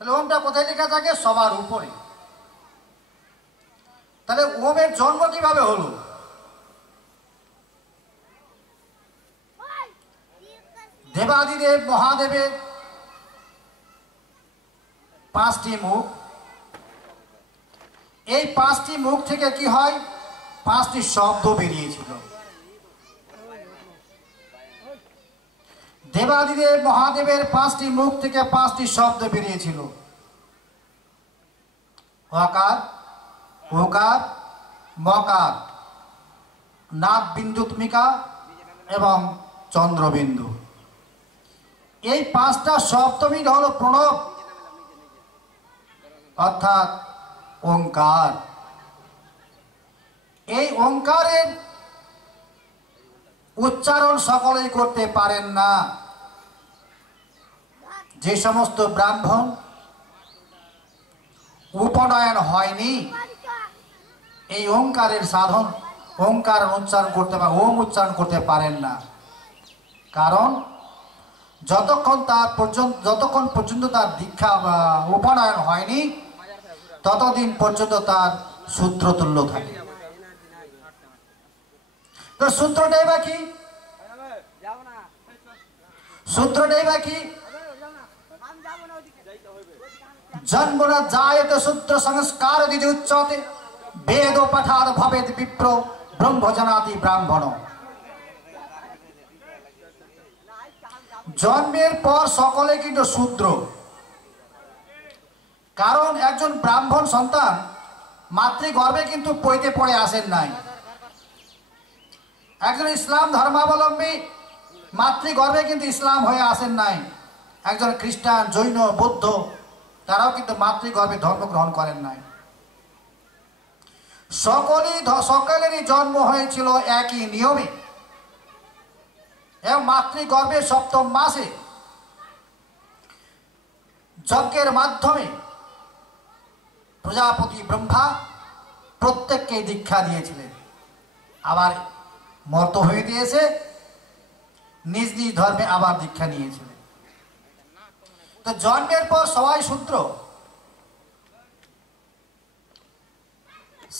তাহলে ওমটা কোথায় লেখা থাকে? সবার উপরে। তাহলে ওমের জন্ম কিভাবে হলো? দেবাদিদেব মহাদেবের 5টি মুখ। এই 5টি মুখ থেকে কি হয়? 5টি শব্দ বেরিয়েছিল। দেবাদিদেব মহাদেবের 5টি মুখ থেকে 5টি শব্দ বেরিয়েছিল। অকার, ওকার, মকার, নাদ বিন্দুত্মিকা এবং চন্দ্রবিন্দু। এই 5টা শব্দ মিলে হলো প্রণব, অর্থাৎ ওঙ্কার। এই ওঙ্কারের উচ্চারণ সকলেই করতে পারেন না। যে সমস্ত ব্রাহ্মণ উপনয়ন হয়নি, এই ওঙ্কারের সাধন, ওঙ্কার উচ্চারণ করতে পারে, ওম উচ্চারণ করতে পারেন না। কারণ যতক্ষণ পর্যন্ত তার দীক্ষা বা উপনয়ন হয়নি, ততদিন পর্যন্ত তার সূত্রতুল্য থাকে। তো সূত্রটাই বা কি? সূত্রটাই বা কি? জন্মনা জায়তে সূত্র সংস্কার দিদি উচ্চতে বেদ পাঠার ভবেদ বিপ্র ব্রহ্ম জানাতি ব্রাহ্মণ। জন্মের পর সকলে কিন্তু শূদ্র। কারণ একজন ব্রাহ্মণ সন্তান মাতৃগর্ভে কিন্তু পৈতে পড়ে আসেন নাই। একজন ইসলাম ধর্মাবলম্বী মাতৃগর্ভে কিন্তু ইসলাম হয়ে আসেন নাই। একজন খ্রিস্টান, জৈন, বৌদ্ধ তারাও কিন্তু মাতৃগর্ভে ধর্ম গ্রহণ করেন নাই। সকলেরই জন্ম হয়েছিল একই নিয়মে এবং মাতৃগর্ভের 7ম মাসে যজ্ঞের মাধ্যমে প্রজাপতি ব্রহ্মা প্রত্যেককে দীক্ষা দিয়েছিলেন। আবার মর্তভূমিতে এসে নিজ নিজ ধর্মে আবার দীক্ষা নিয়েছিলেন। তো জন্মের পর সবাই শূদ্র।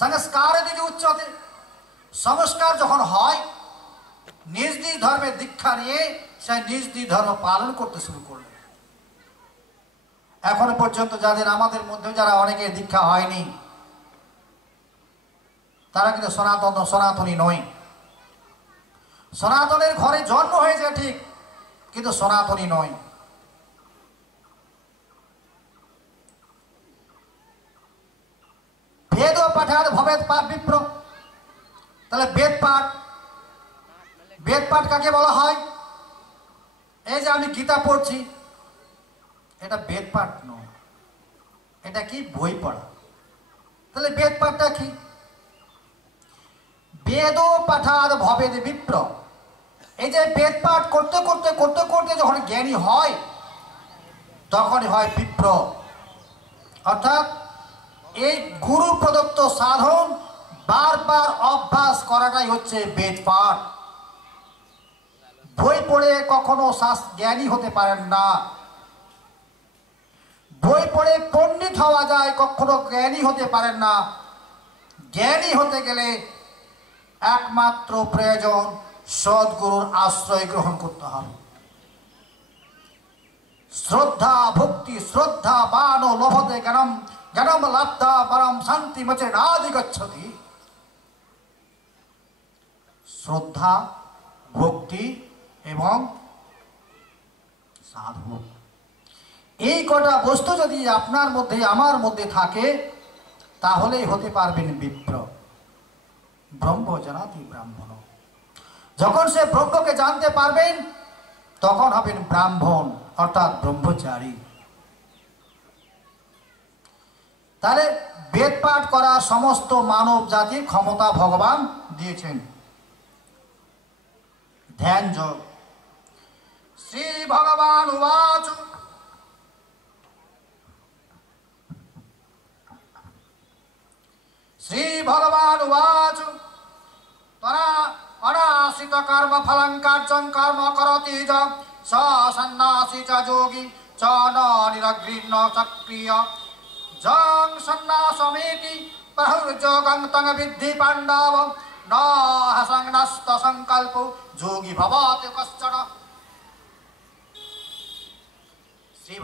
সংস্কার দিকে উচ্চতে, সংস্কার যখন হয়, নিজ নিজ ধর্মের দীক্ষা নিয়ে সে নিজ নিজ ধর্ম পালন করতে শুরু করলেন। এখনো পর্যন্ত যাদের, আমাদের মধ্যে যারা অনেকের দীক্ষা হয়নি, তারা কিন্তু সনাতনী নয়। সনাতনের ঘরে জন্ম হয়েছে ঠিক, কিন্তু সনাতনী নয়। বেদ পাঠার ভবেদ পাঠ বিপ্র। তাহলে বেদ পাঠ, বেদ পাঠ কাকে বলা হয়? এই যে আমি গীতা পড়ছি, এটা বেদ পাঠ নয়, এটা কি? বই পড়া। তাহলে বেদ পাঠটা কি? বেদ পাঠার ভবেদ বিপ্র। এই যে বেদ পাঠ করতে করতে করতে করতে যখন জ্ঞানী হয়, তখনই হয় বিপ্র। অর্থাৎ এই গুরু প্রদত্ত সাধন বারবার অভ্যাস করাটাই হচ্ছে বেদ পাঠ। বই পড়ে কখনো জ্ঞানী হতে পারেন না। বই পড়ে পণ্ডিত হওয়া যায়, কখনো জ্ঞানী হতে পারেন না। জ্ঞানী হতে গেলে একমাত্র প্রয়োজন সদ্গুরুর আশ্রয় গ্রহণ করতে হবে। শ্রদ্ধা ভক্তি শ্রদ্ধা বান লভতে জ্ঞানম জ্ঞানম লাব্ধা পরম শান্তি মচে নাদি গচ্ছতি। শ্রদ্ধা, ভক্তি এবং সাধু, এই কটা বস্তু যদি আপনার মধ্যে আমার মধ্যে থাকে, তাহলেই হতে পারবেন বিপ্র। ব্রহ্ম জানাতি ব্রাহ্মণ। যখন সে ব্রহ্মকে জানতে পারবেন, তখন হবেন ব্রাহ্মণ, অর্থাৎ ব্রহ্মচারী। তাহলে বেদ পাঠ করা সমস্ত মানব জাতির ক্ষমতা ভগবান দিয়েছেন। ধ্যান যোগ। শ্রী ভগবান উবাচ শ্রী ভগবান উবাচ তরা অনাশ্রিত কর্ম ফলং কার্যং কর্ম করতি চ সন্ন্যাসী চ যোগী চ ন নিরঘৃণ্য চক্রিয় জং সন্ন্যাসমেতি প্রহুর্যোগং তং বিদ্ধি পাণ্ডব ন হসংনস্ত সংকল্প যোগী ভবতি কশ্চন। শ্রী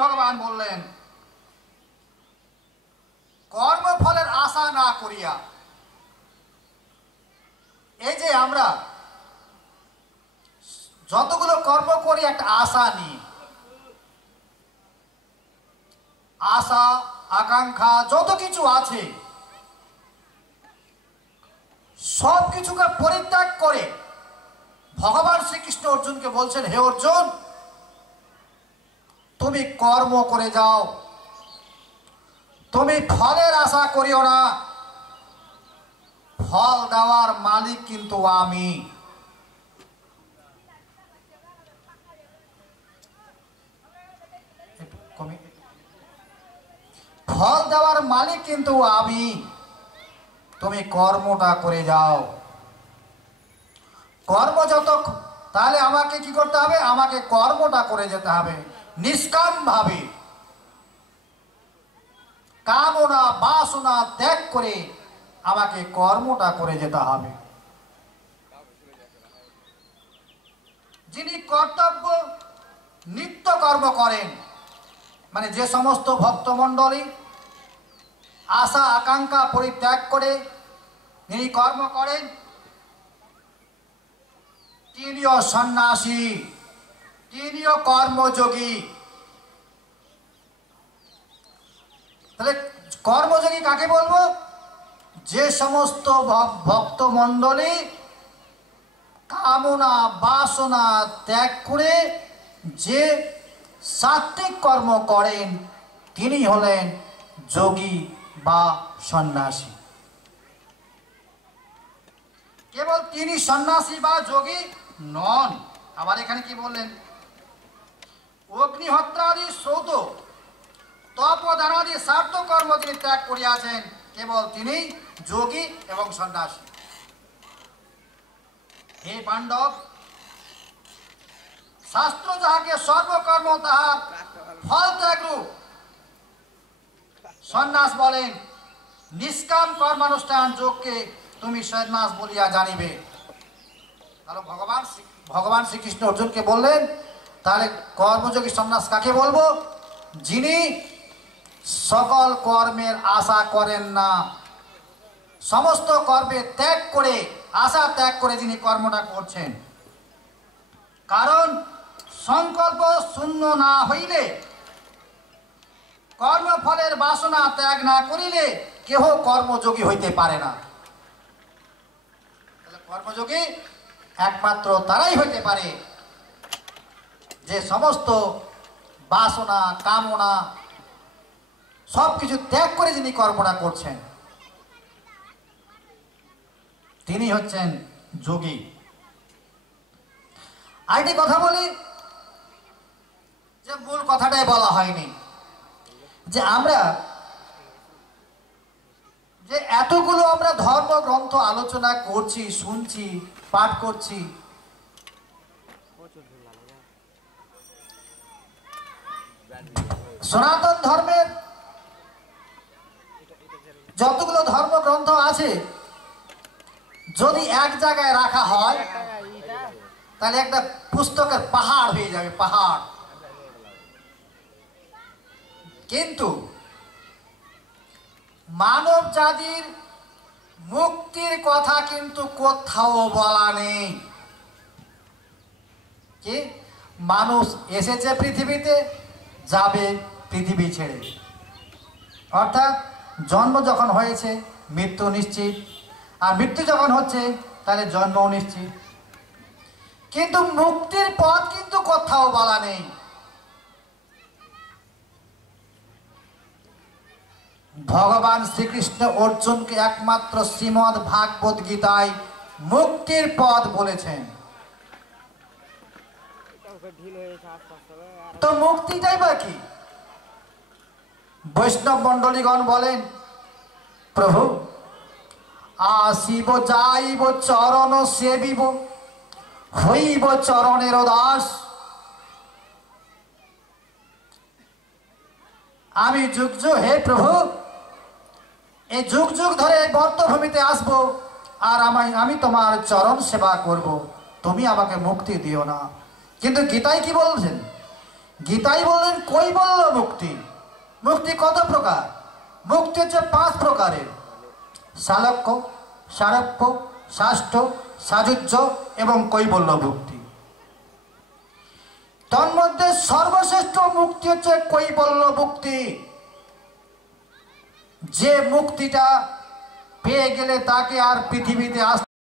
ভগবান বললেন, কর্মফলের আশা না করিয়া, এই যে আমরা যতগুলো কর্ম করি একটা আশা নিয়ে, আশা আকাঙ্ক্ষা যত কিছু আছে সব কিছুকে পরিত্যাগ করে ভগবান শ্রীকৃষ্ণ অর্জুনকে বলছেন, হে অর্জুন, তুমি কর্ম করে যাও, তুমি ফলের আশা করিও না, ফল দেওয়ার মালিক কিন্তু আমি। ফল দেওয়ার মালিক কিন্তু আমি, তুমি কর্মটা করে যাও। কর্ম যত, তাহলে আমাকে কি করতে হবে? আমাকে কর্মটা করে যেতে হবে নিষ্কাম ভাবে, কামনা বাসনা ত্যাগ করে আমাকে কর্মটা করে যেতে হবে। যিনি কর্তব্য নিত্য কর্ম করেন, মানে যে সমস্ত ভক্তমণ্ডলী আশা আকাঙ্ক্ষা পরিত্যাগ করে যিনি কর্ম করেন, তিনিও সন্ন্যাসী, তিনিও কর্মযোগী। তাহলে কর্মযোগী কাকে বলবো? যে সমস্ত ভক্তমণ্ডলী কামনা বাসনা ত্যাগ করে যে সাত্ত্বিক কর্ম করেন, তিনি হলেন যোগী বা সন্ন্যাসী। কেবল তিনি সন্ন্যাসী বা যোগী নন, আবার এখানে কি বললেন? অগ্নিহোত্রাদি শ্রৌত তপদানাদি সার্থ কর্ম তিনি ত্যাগ করিয়াছেন, কেবল তিনি যোগী এবং সন্ন্যাসী। হে পাণ্ডব, শাস্ত্র যাহাকে সর্বকর্ম তাহার ফল ত্যাগরূপ সন্ন্যাস বলেন, নিষ্কাম কর্মানুষ্ঠান যোগকে তুমি সন্ন্যাস বলিয়া জানিবে। তাহলে ভগবান শ্রীকৃষ্ণ অর্জুনকে বললেন, তাহলে কর্মযোগী সন্ন্যাস কাকে বলবো? যিনি সকল কর্মের আশা করেন না, সমস্ত কর্মে ত্যাগ করে, আশা ত্যাগ করে যিনি কর্মটা করছেন। কারণ সংকল্প শূন্য না হইলে, কর্মফলের বাসনা ত্যাগ না করিলে কেহ কর্মযোগী হইতে পারে না। কর্মযোগী একমাত্র তারাই হইতে পারে যে সমস্ত বাসনা কামনা সবকিছু ত্যাগ করে যিনি কর্মটা করছেন, তিনি হচ্ছেন যোগী। আরেকটি কথা বলি, যে মূল কথাটাই বলা হয়নি, যে আমরা যে এতগুলো আমরা ধর্মগ্রন্থ আলোচনা করছি, শুনছি, পাঠ করছি, সনাতন ধর্মের যতগুলো ধর্মগ্রন্থ আছে যদি এক জায়গায় রাখা হয় তাহলে একটা পুস্তকের পাহাড় হয়ে যাবে, পাহাড়। কিন্তু মানব জাতির মুক্তির কথা কিন্তু কোথাও বলা নেই। কি? মানুষ এসেছে পৃথিবীতে, যাবে পৃথিবী ছেড়ে, অর্থাৎ জন্ম যখন হয়েছে মৃত্যু নিশ্চিত, আর মৃত্যু যখন হচ্ছে তাহলে জন্মও নিশ্চিত। কিন্তু মুক্তির পথ কিন্তু কোথাও বলা নেই। ভগবান শ্রীকৃষ্ণ অর্জুনকে একমাত্র শ্রীমদ্ ভাগবত গীতায় মুক্তির পথ বলেছেন। তো মুক্তিটাই বা কি? বৈষ্ণব মণ্ডলীগণ বলেন, প্রভু আসিব যাইব চরণ সেবিব, হইব চরণের দাস, আমি যুগ যুগ, হে প্রভু, এই যুগ যুগ ধরে বদ্ধভূমিতে আসবো আর আমি তোমার চরণ সেবা করব, তুমি আমাকে মুক্তি দিও না। কিন্তু গীতায় কি বলছেন? গীতাই বললেন কৈবল্য মুক্তি। মুক্তি কত প্রকার? মুক্তি হচ্ছে 5 প্রকারের: সালক্য, সারক্য, শাষ্ঠ, সাযুজ্য এবং কৈবল্য মুক্তি। তন্মধ্যে সর্বশ্রেষ্ঠ মুক্তি হচ্ছে কৈবল্য মুক্তি। যে মুক্তিটা পেয়ে গেলে তাকে আর পৃথিবীতে